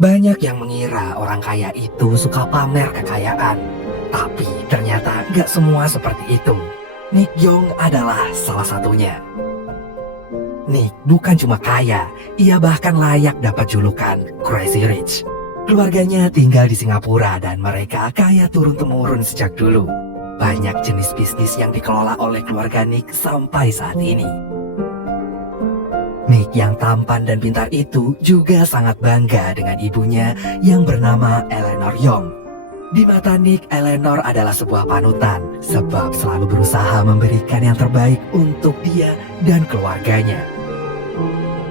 Banyak yang mengira orang kaya itu suka pamer kekayaan, tapi ternyata gak semua seperti itu. Nick Yong adalah salah satunya. Nick bukan cuma kaya, ia bahkan layak dapat julukan Crazy Rich. Keluarganya tinggal di Singapura dan mereka kaya turun-temurun sejak dulu. Banyak jenis bisnis yang dikelola oleh keluarga Nick sampai saat ini. Nick yang tampan dan pintar itu juga sangat bangga dengan ibunya yang bernama Eleanor Yong. Di mata Nick, Eleanor adalah sebuah panutan sebab selalu berusaha memberikan yang terbaik untuk dia dan keluarganya.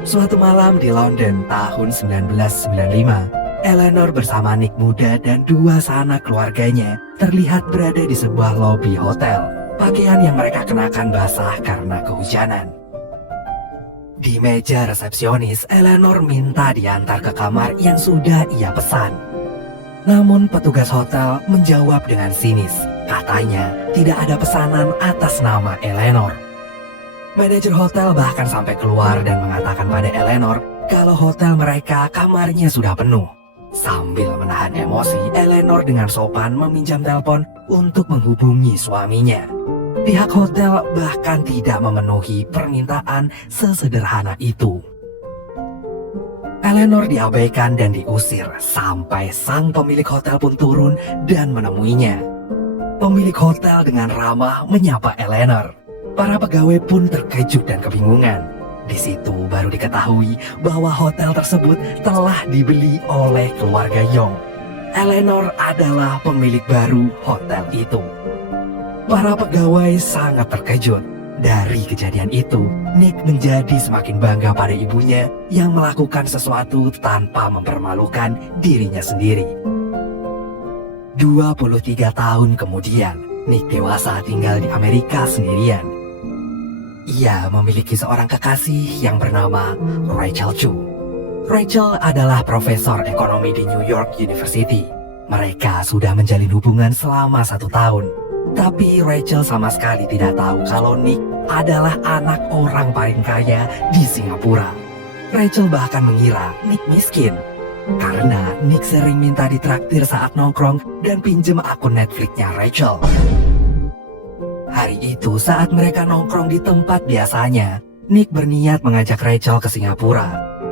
Suatu malam di London tahun 1995, Eleanor bersama Nick muda dan dua sanak keluarganya terlihat berada di sebuah lobi hotel. Pakaian yang mereka kenakan basah karena kehujanan. Di meja resepsionis, Eleanor minta diantar ke kamar yang sudah ia pesan. Namun petugas hotel menjawab dengan sinis. Katanya tidak ada pesanan atas nama Eleanor. Manajer hotel bahkan sampai keluar dan mengatakan pada Eleanor kalau hotel mereka kamarnya sudah penuh. Sambil menahan emosi, Eleanor dengan sopan meminjam telepon untuk menghubungi suaminya. Pihak hotel bahkan tidak memenuhi permintaan sesederhana itu. Eleanor diabaikan dan diusir sampai sang pemilik hotel pun turun dan menemuinya. Pemilik hotel dengan ramah menyapa Eleanor. Para pegawai pun terkejut dan kebingungan. Di situ baru diketahui bahwa hotel tersebut telah dibeli oleh keluarga Yong. Eleanor adalah pemilik baru hotel itu. Para pegawai sangat terkejut. Dari kejadian itu, Nick menjadi semakin bangga pada ibunya yang melakukan sesuatu tanpa mempermalukan dirinya sendiri. 23 tahun kemudian, Nick dewasa tinggal di Amerika sendirian. Ia memiliki seorang kekasih yang bernama Rachel Chu. Rachel adalah profesor ekonomi di New York University. Mereka sudah menjalin hubungan selama 1 tahun. Tapi Rachel sama sekali tidak tahu kalau Nick adalah anak orang paling kaya di Singapura. Rachel bahkan mengira Nick miskin. Karena Nick sering minta ditraktir saat nongkrong dan pinjem akun Netflix-nya Rachel. Hari itu saat mereka nongkrong di tempat biasanya, Nick berniat mengajak Rachel ke Singapura.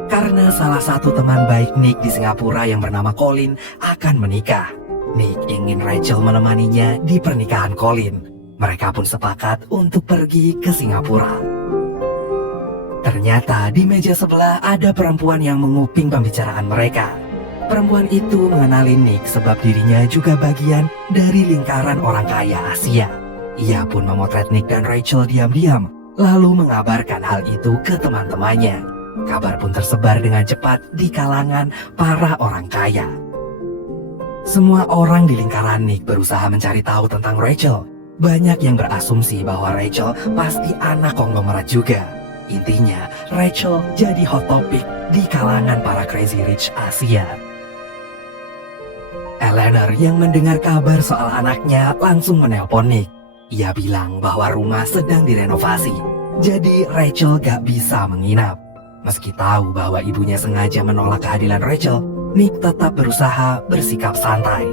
Karena salah satu teman baik Nick di Singapura yang bernama Colin akan menikah. Nick ingin Rachel menemaninya di pernikahan Colin. Mereka pun sepakat untuk pergi ke Singapura. Ternyata di meja sebelah ada perempuan yang menguping pembicaraan mereka. Perempuan itu mengenali Nick sebab dirinya juga bagian dari lingkaran orang kaya Asia. Ia pun memotret Nick dan Rachel diam-diam, lalu mengabarkan hal itu ke teman-temannya. Kabar pun tersebar dengan cepat di kalangan para orang kaya. Semua orang di lingkaran Nick berusaha mencari tahu tentang Rachel. Banyak yang berasumsi bahwa Rachel pasti anak konglomerat juga. Intinya, Rachel jadi hot topic di kalangan para crazy rich Asia. Eleanor yang mendengar kabar soal anaknya langsung menelpon Nick. Ia bilang bahwa rumah sedang direnovasi, jadi Rachel gak bisa menginap. Meski tahu bahwa ibunya sengaja menolak kehadiran Rachel, Nick tetap berusaha bersikap santai.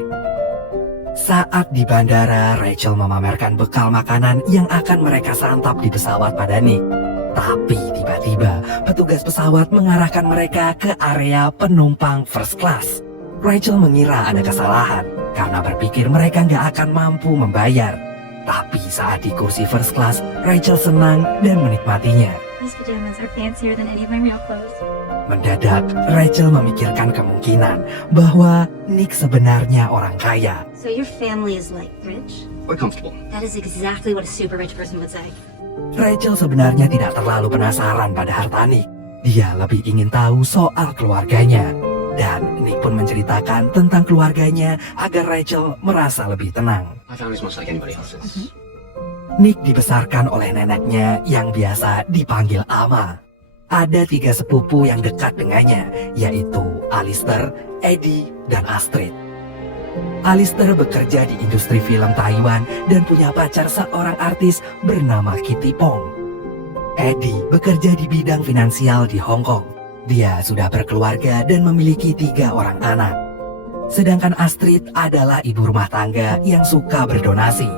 Saat di bandara, Rachel memamerkan bekal makanan yang akan mereka santap di pesawat pada Nick. Tapi tiba-tiba petugas pesawat mengarahkan mereka ke area penumpang first class. Rachel mengira ada kesalahan karena berpikir mereka gak akan mampu membayar. Tapi saat di kursi first class, Rachel senang dan menikmatinya. These pajamas are fancier than any of my real clothes. Mendadak, Rachel memikirkan kemungkinan bahwa Nick sebenarnya orang kaya. So your family is like rich? Quite comfortable. That is exactly what a super rich person would say. Rachel sebenarnya tidak terlalu penasaran pada harta Nick. Dia lebih ingin tahu soal keluarganya. Dan Nick pun menceritakan tentang keluarganya agar Rachel merasa lebih tenang. My family's much like anybody else's. Nick dibesarkan oleh neneknya yang biasa dipanggil Ama. Ada 3 sepupu yang dekat dengannya, yaitu Alistair, Eddie, dan Astrid. Alistair bekerja di industri film Taiwan dan punya pacar seorang artis bernama Kitty Pong. Eddie bekerja di bidang finansial di Hong Kong. Dia sudah berkeluarga dan memiliki 3 orang anak. Sedangkan Astrid adalah ibu rumah tangga yang suka berdonasi.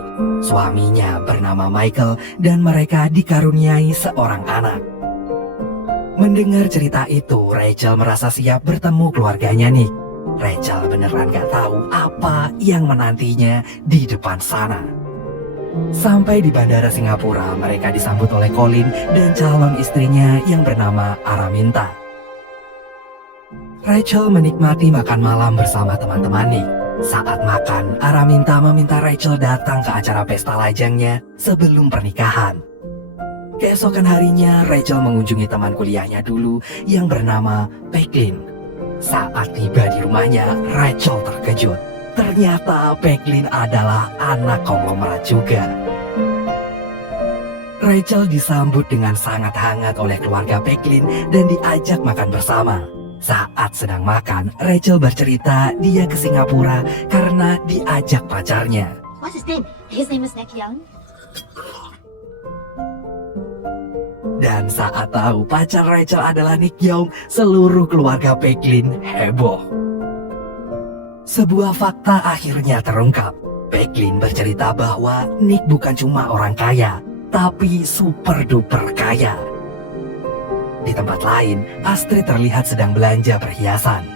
Suaminya bernama Michael dan mereka dikaruniai seorang anak. Mendengar cerita itu, Rachel merasa siap bertemu keluarganya Nick. Rachel beneran gak tahu apa yang menantinya di depan sana. Sampai di bandara Singapura, mereka disambut oleh Colin dan calon istrinya yang bernama Araminta. Rachel menikmati makan malam bersama teman-teman Nick. Saat makan, Araminta meminta Rachel datang ke acara pesta lajangnya sebelum pernikahan. Keesokan harinya, Rachel mengunjungi teman kuliahnya dulu yang bernama Peggy. Saat tiba di rumahnya, Rachel terkejut. Ternyata Peggy adalah anak konglomerat juga. Rachel disambut dengan sangat hangat oleh keluarga Peggy dan diajak makan bersama. Saat sedang makan, Rachel bercerita dia ke Singapura karena diajak pacarnya. What's his name? His name is Nick Young. Dan saat tahu pacar Rachel adalah Nick Young, seluruh keluarga Peggy heboh. Sebuah fakta akhirnya terungkap. Peggy bercerita bahwa Nick bukan cuma orang kaya, tapi super duper kaya. Di tempat lain, Astrid terlihat sedang belanja perhiasan.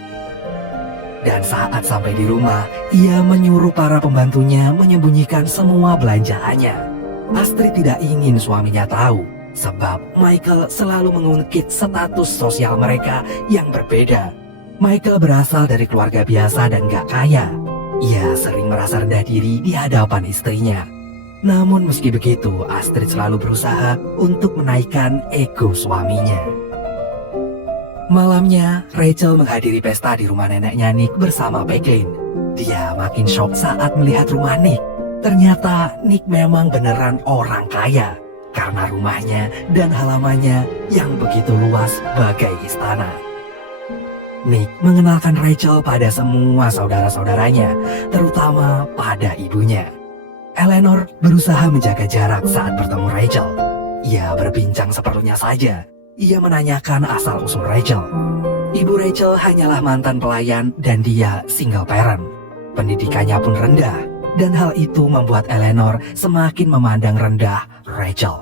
Dan saat sampai di rumah, ia menyuruh para pembantunya menyembunyikan semua belanjaannya. Astrid tidak ingin suaminya tahu, sebab Michael selalu mengungkit status sosial mereka yang berbeda. Michael berasal dari keluarga biasa dan gak kaya. Ia sering merasa rendah diri di hadapan istrinya. Namun meski begitu, Astrid selalu berusaha untuk menaikkan ego suaminya. Malamnya, Rachel menghadiri pesta di rumah neneknya Nick bersama Peggy. Dia makin shock saat melihat rumah Nick. Ternyata Nick memang beneran orang kaya, karena rumahnya dan halamannya yang begitu luas bagai istana. Nick mengenalkan Rachel pada semua saudara-saudaranya, terutama pada ibunya. Eleanor berusaha menjaga jarak saat bertemu Rachel. Ia berbincang seperlunya saja. Ia menanyakan asal-usul Rachel. Ibu Rachel hanyalah mantan pelayan dan dia single parent. Pendidikannya pun rendah, dan hal itu membuat Eleanor semakin memandang rendah Rachel.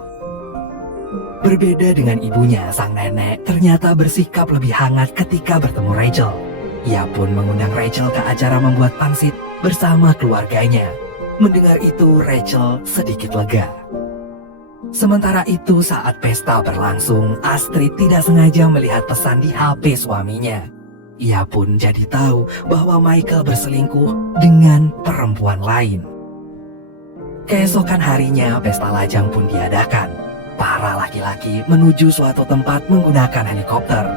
Berbeda dengan ibunya, sang nenek ternyata bersikap lebih hangat ketika bertemu Rachel. Ia pun mengundang Rachel ke acara membuat pangsit bersama keluarganya. Mendengar itu, Rachel sedikit lega. Sementara itu, saat pesta berlangsung, Astrid tidak sengaja melihat pesan di HP suaminya. Ia pun jadi tahu bahwa Michael berselingkuh dengan perempuan lain. Keesokan harinya, pesta lajang pun diadakan. Para laki-laki menuju suatu tempat menggunakan helikopter.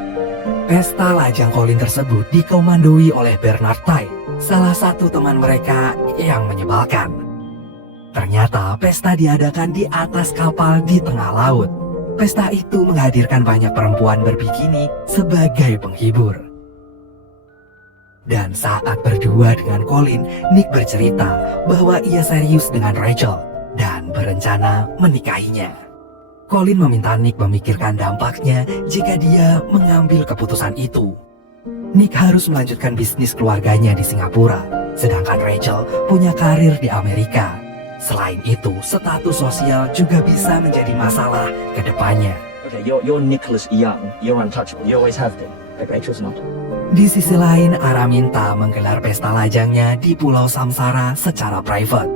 Pesta lajang Colin tersebut dikomandoi oleh Bernard Tai, salah satu teman mereka yang menyebalkan. Ternyata pesta diadakan di atas kapal di tengah laut. Pesta itu menghadirkan banyak perempuan berbikini sebagai penghibur. Dan saat berdua dengan Colin, Nick bercerita bahwa ia serius dengan Rachel dan berencana menikahinya. Colin meminta Nick memikirkan dampaknya jika dia mengambil keputusan itu. Nick harus melanjutkan bisnis keluarganya di Singapura, sedangkan Rachel punya karir di Amerika. Selain itu, status sosial juga bisa menjadi masalah ke depannya. Okay, you're Nicholas Young. You're untouchable. You always have been. But Rachel's not. Di sisi lain, Araminta menggelar pesta lajangnya di Pulau Samsara secara private.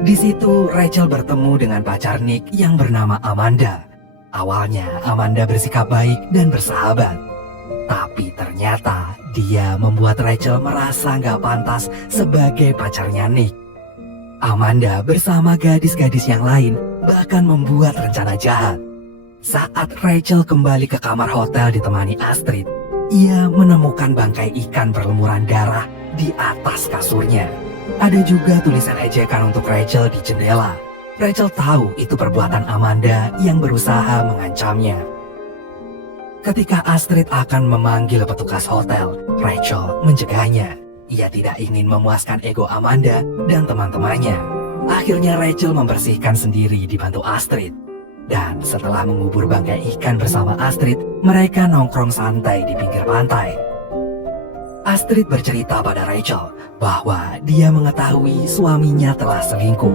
Di situ, Rachel bertemu dengan pacar Nick yang bernama Amanda. Awalnya, Amanda bersikap baik dan bersahabat. Tapi ternyata, dia membuat Rachel merasa nggak pantas sebagai pacarnya Nick. Amanda bersama gadis-gadis yang lain bahkan membuat rencana jahat. Saat Rachel kembali ke kamar hotel ditemani Astrid, ia menemukan bangkai ikan berlumuran darah di atas kasurnya. Ada juga tulisan ejekan untuk Rachel di jendela. Rachel tahu itu perbuatan Amanda yang berusaha mengancamnya. Ketika Astrid akan memanggil petugas hotel, Rachel mencegahnya. Ia tidak ingin memuaskan ego Amanda dan teman-temannya. Akhirnya Rachel membersihkan sendiri dibantu Astrid. Dan setelah mengubur bangkai ikan bersama Astrid, mereka nongkrong santai di pinggir pantai. Astrid bercerita pada Rachel bahwa dia mengetahui suaminya telah selingkuh.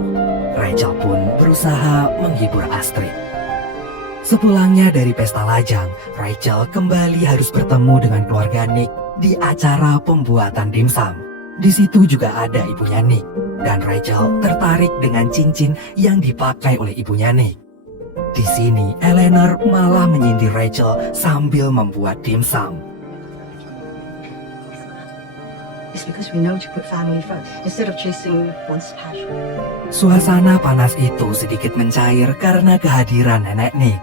Rachel pun berusaha menghibur Astrid. Sepulangnya dari pesta lajang, Rachel kembali harus bertemu dengan keluarga Nick di acara pembuatan dimsum. Di situ juga ada ibunya Nick, dan Rachel tertarik dengan cincin yang dipakai oleh ibunya Nick. Di sini, Eleanor malah menyindir Rachel sambil membuat dimsum. It's because we know to put family first instead of chasing one's passion. Suasana panas itu sedikit mencair karena kehadiran nenek Nick.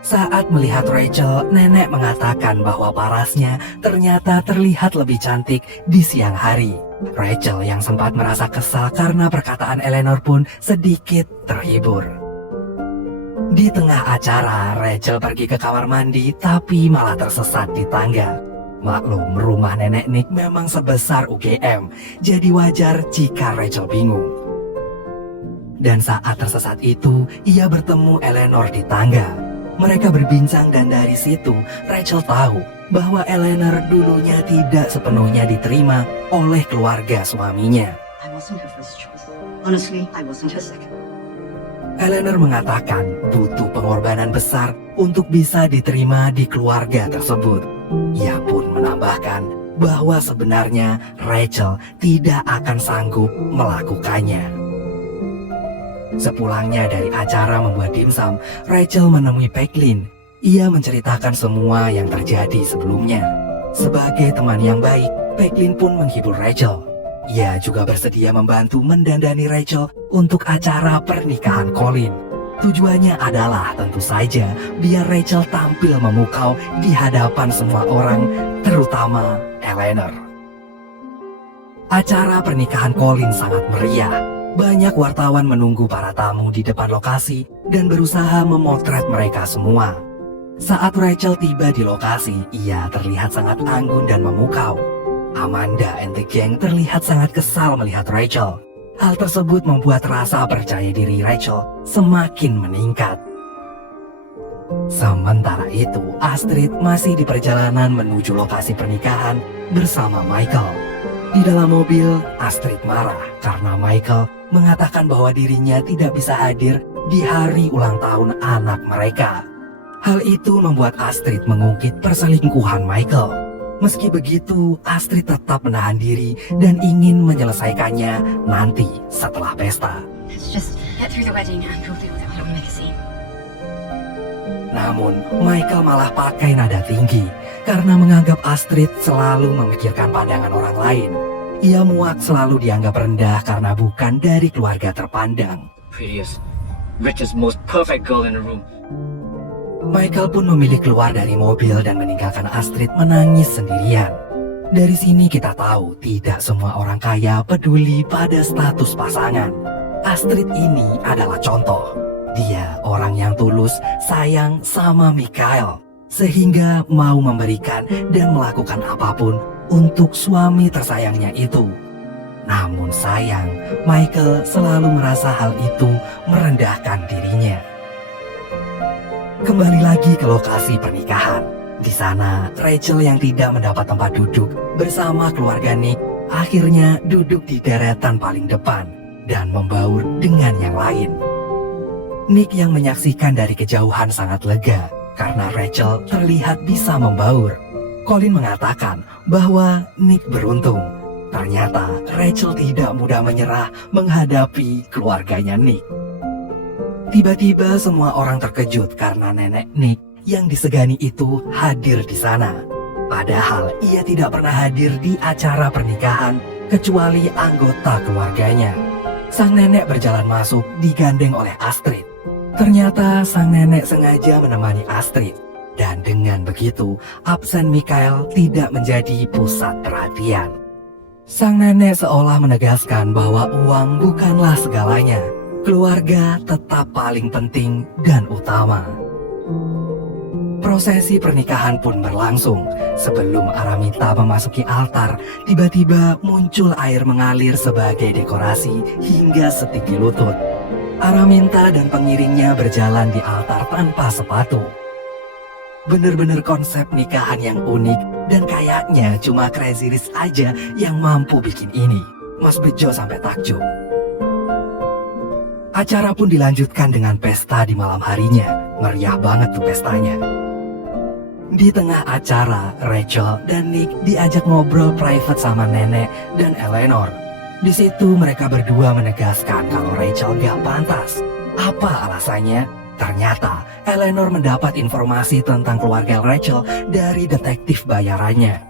Saat melihat Rachel, nenek mengatakan bahwa parasnya ternyata terlihat lebih cantik di siang hari. Rachel yang sempat merasa kesal karena perkataan Eleanor pun sedikit terhibur. Di tengah acara, Rachel pergi ke kamar mandi tapi malah tersesat di tangga. Maklum, rumah nenek Nick memang sebesar UGM, jadi wajar jika Rachel bingung. Dan saat tersesat itu, ia bertemu Eleanor di tangga. Mereka berbincang dan dari situ, Rachel tahu bahwa Eleanor dulunya tidak sepenuhnya diterima oleh keluarga suaminya. I wasn't her first choice. Honestly, I wasn't her second. Eleanor mengatakan butuh pengorbanan besar untuk bisa diterima di keluarga tersebut. Ia pun menambahkan bahwa sebenarnya Rachel tidak akan sanggup melakukannya. Sepulangnya dari acara membuat dimsum, Rachel menemui Pecklin. Ia menceritakan semua yang terjadi sebelumnya. Sebagai teman yang baik, Pecklin pun menghibur Rachel. Ia juga bersedia membantu mendandani Rachel untuk acara pernikahan Colin. Tujuannya adalah tentu saja biar Rachel tampil memukau di hadapan semua orang, terutama Eleanor. Acara pernikahan Colin sangat meriah. Banyak wartawan menunggu para tamu di depan lokasi dan berusaha memotret mereka semua. Saat Rachel tiba di lokasi, ia terlihat sangat anggun dan memukau. Amanda and the gang terlihat sangat kesal melihat Rachel. Hal tersebut membuat rasa percaya diri Rachel semakin meningkat. Sementara itu, Astrid masih di perjalanan menuju lokasi pernikahan bersama Michael. Di dalam mobil, Astrid marah karena Michael mengatakan bahwa dirinya tidak bisa hadir di hari ulang tahun anak mereka. Hal itu membuat Astrid mengungkit perselingkuhan Michael. Meski begitu, Astrid tetap menahan diri dan ingin menyelesaikannya nanti setelah pesta. Let's just get through the wedding and we'll deal with it. I don't want to make a scene. Namun, Michael malah pakai nada tinggi karena menganggap Astrid selalu memikirkan pandangan orang lain. Ia muak selalu dianggap rendah karena bukan dari keluarga terpandang. Prettiest, richest, most perfect girl in the room. Michael pun memilih keluar dari mobil dan meninggalkan Astrid menangis sendirian. Dari sini kita tahu tidak semua orang kaya peduli pada status pasangan. Astrid ini adalah contoh. Dia orang yang tulus sayang sama Michael, sehingga mau memberikan dan melakukan apapun untuk suami tersayangnya itu. Namun sayang, Michael selalu merasa hal itu merendahkan dirinya. Kembali lagi ke lokasi pernikahan. Di sana, Rachel yang tidak mendapat tempat duduk bersama keluarga Nick akhirnya duduk di deretan paling depan dan membaur dengan yang lain. Nick yang menyaksikan dari kejauhan sangat lega karena Rachel terlihat bisa membaur. Colin mengatakan bahwa Nick beruntung. Ternyata Rachel tidak mudah menyerah menghadapi keluarganya Nick. Tiba-tiba semua orang terkejut karena nenek Nick yang disegani itu hadir di sana. Padahal ia tidak pernah hadir di acara pernikahan kecuali anggota keluarganya. Sang nenek berjalan masuk digandeng oleh Astrid. Ternyata sang nenek sengaja menemani Astrid. Dan dengan begitu, absen Michael tidak menjadi pusat perhatian. Sang nenek seolah menegaskan bahwa uang bukanlah segalanya. Keluarga tetap paling penting dan utama. Prosesi pernikahan pun berlangsung. Sebelum Araminta memasuki altar, tiba-tiba muncul air mengalir sebagai dekorasi hingga setinggi lutut. Araminta dan pengiringnya berjalan di altar tanpa sepatu. Bener-bener konsep nikahan yang unik dan kayaknya cuma Crazy Rich aja yang mampu bikin ini. Mas Bejo sampai takjub. Acara pun dilanjutkan dengan pesta di malam harinya. Meriah banget tuh pestanya. Di tengah acara, Rachel dan Nick diajak ngobrol private sama nenek dan Eleanor. Di situ mereka berdua menegaskan kalau Rachel gak pantas. Apa alasannya? Ternyata Eleanor mendapat informasi tentang keluarga Rachel dari detektif bayarannya.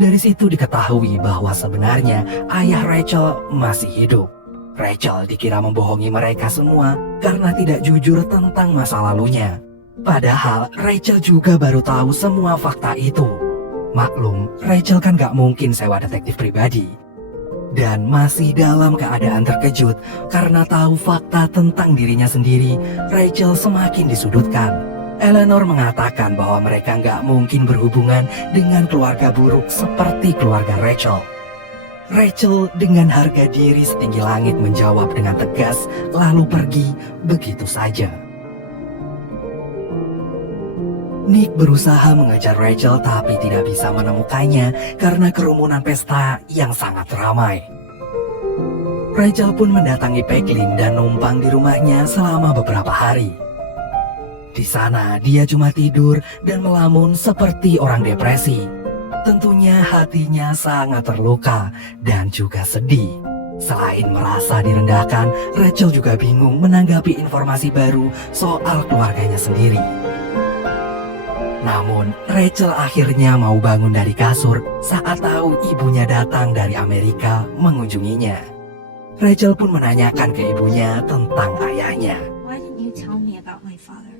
Dari situ diketahui bahwa sebenarnya ayah Rachel masih hidup. Rachel dikira membohongi mereka semua karena tidak jujur tentang masa lalunya. Padahal Rachel juga baru tahu semua fakta itu. Maklum, Rachel kan gak mungkin sewa detektif pribadi. Dan masih dalam keadaan terkejut karena tahu fakta tentang dirinya sendiri, Rachel semakin disudutkan. Eleanor mengatakan bahwa mereka nggak mungkin berhubungan dengan keluarga buruk seperti keluarga Rachel. Rachel dengan harga diri setinggi langit menjawab dengan tegas, lalu pergi begitu saja. Nick berusaha mengejar Rachel tapi tidak bisa menemukannya karena kerumunan pesta yang sangat ramai. Rachel pun mendatangi Pegling dan numpang di rumahnya selama beberapa hari. Di sana dia cuma tidur dan melamun seperti orang depresi. Tentunya hatinya sangat terluka dan juga sedih. Selain merasa direndahkan, Rachel juga bingung menanggapi informasi baru soal keluarganya sendiri. Namun, Rachel akhirnya mau bangun dari kasur saat tahu ibunya datang dari Amerika mengunjunginya. Rachel pun menanyakan ke ibunya tentang ayahnya. Why didn't you tell me about my father?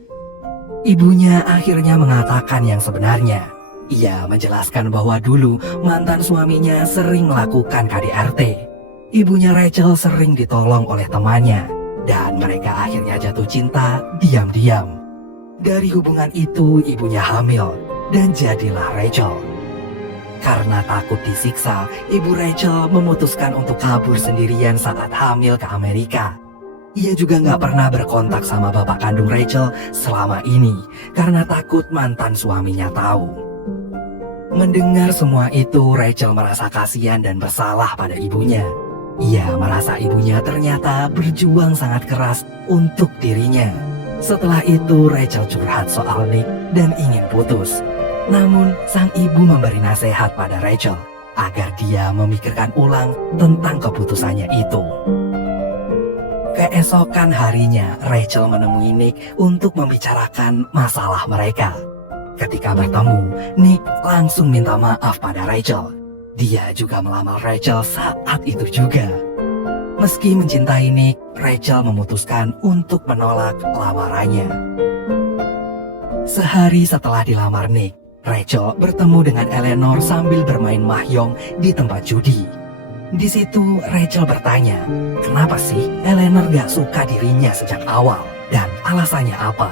Ibunya akhirnya mengatakan yang sebenarnya. Ia menjelaskan bahwa dulu mantan suaminya sering melakukan KDRT. Ibunya Rachel sering ditolong oleh temannya, dan mereka akhirnya jatuh cinta diam-diam. Dari hubungan itu ibunya hamil dan jadilah Rachel. Karena takut disiksa, ibu Rachel memutuskan untuk kabur sendirian saat hamil ke Amerika. Ia juga nggak pernah berkontak sama bapak kandung Rachel selama ini karena takut mantan suaminya tahu. Mendengar semua itu, Rachel merasa kasihan dan bersalah pada ibunya. Ia merasa ibunya ternyata berjuang sangat keras untuk dirinya. Setelah itu Rachel curhat soal Nick dan ingin putus. Namun sang ibu memberi nasihat pada Rachel agar dia memikirkan ulang tentang keputusannya itu. Keesokan harinya Rachel menemui Nick untuk membicarakan masalah mereka. Ketika bertemu, Nick langsung minta maaf pada Rachel. Dia juga melamar Rachel saat itu juga. Meski mencintai Nick, Rachel memutuskan untuk menolak lamarannya. Sehari setelah dilamar Nick, Rachel bertemu dengan Eleanor sambil bermain mahjong di tempat judi. Di situ Rachel bertanya, kenapa sih Eleanor gak suka dirinya sejak awal dan alasannya apa?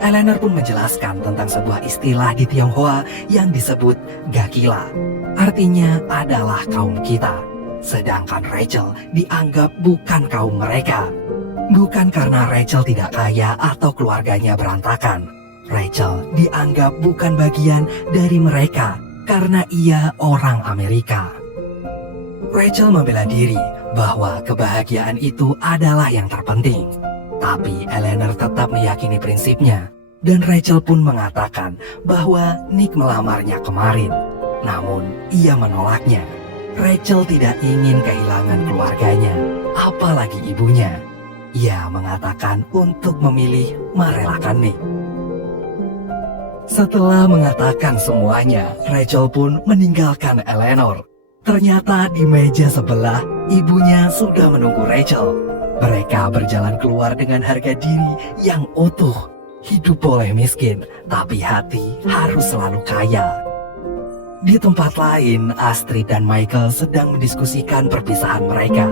Eleanor pun menjelaskan tentang sebuah istilah di Tionghoa yang disebut gakila. Artinya adalah kaum kita. Sedangkan Rachel dianggap bukan kaum mereka. Bukan karena Rachel tidak kaya atau keluarganya berantakan. Rachel dianggap bukan bagian dari mereka karena ia orang Amerika. Rachel membela diri bahwa kebahagiaan itu adalah yang terpenting. Tapi Eleanor tetap meyakini prinsipnya. Dan Rachel pun mengatakan bahwa Nick melamarnya kemarin. Namun ia menolaknya. Rachel tidak ingin kehilangan keluarganya, apalagi ibunya. Ia mengatakan untuk memilih merelakan Nick. Setelah mengatakan semuanya, Rachel pun meninggalkan Eleanor. Ternyata di meja sebelah, ibunya sudah menunggu Rachel. Mereka berjalan keluar dengan harga diri yang utuh. Hidup boleh miskin, tapi hati harus selalu kaya. Di tempat lain, Astrid dan Michael sedang mendiskusikan perpisahan mereka.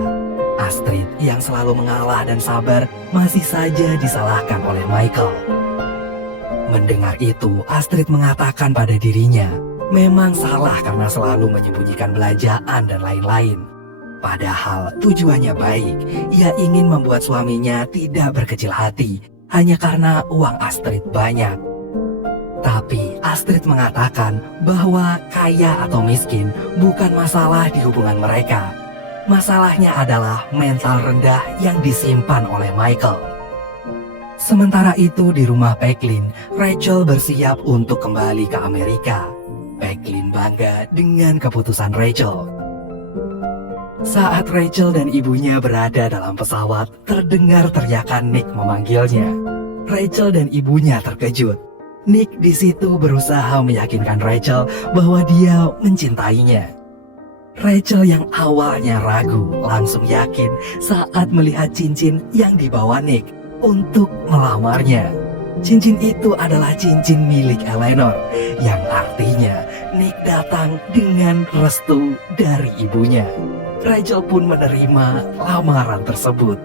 Astrid yang selalu mengalah dan sabar masih saja disalahkan oleh Michael. Mendengar itu, Astrid mengatakan pada dirinya, memang salah karena selalu menyembunyikan belanjaan dan lain-lain. Padahal tujuannya baik, ia ingin membuat suaminya tidak berkecil hati hanya karena uang Astrid banyak. Tapi Astrid mengatakan bahwa kaya atau miskin bukan masalah di hubungan mereka. Masalahnya adalah mental rendah yang disimpan oleh Michael. Sementara itu di rumah Pechlin, Rachel bersiap untuk kembali ke Amerika. Pechlin bangga dengan keputusan Rachel. Saat Rachel dan ibunya berada dalam pesawat, terdengar teriakan Nick memanggilnya. Rachel dan ibunya terkejut. Nick di situ berusaha meyakinkan Rachel bahwa dia mencintainya. Rachel yang awalnya ragu langsung yakin saat melihat cincin yang dibawa Nick untuk melamarnya. Cincin itu adalah cincin milik Eleanor, yang artinya Nick datang dengan restu dari ibunya. Rachel pun menerima lamaran tersebut.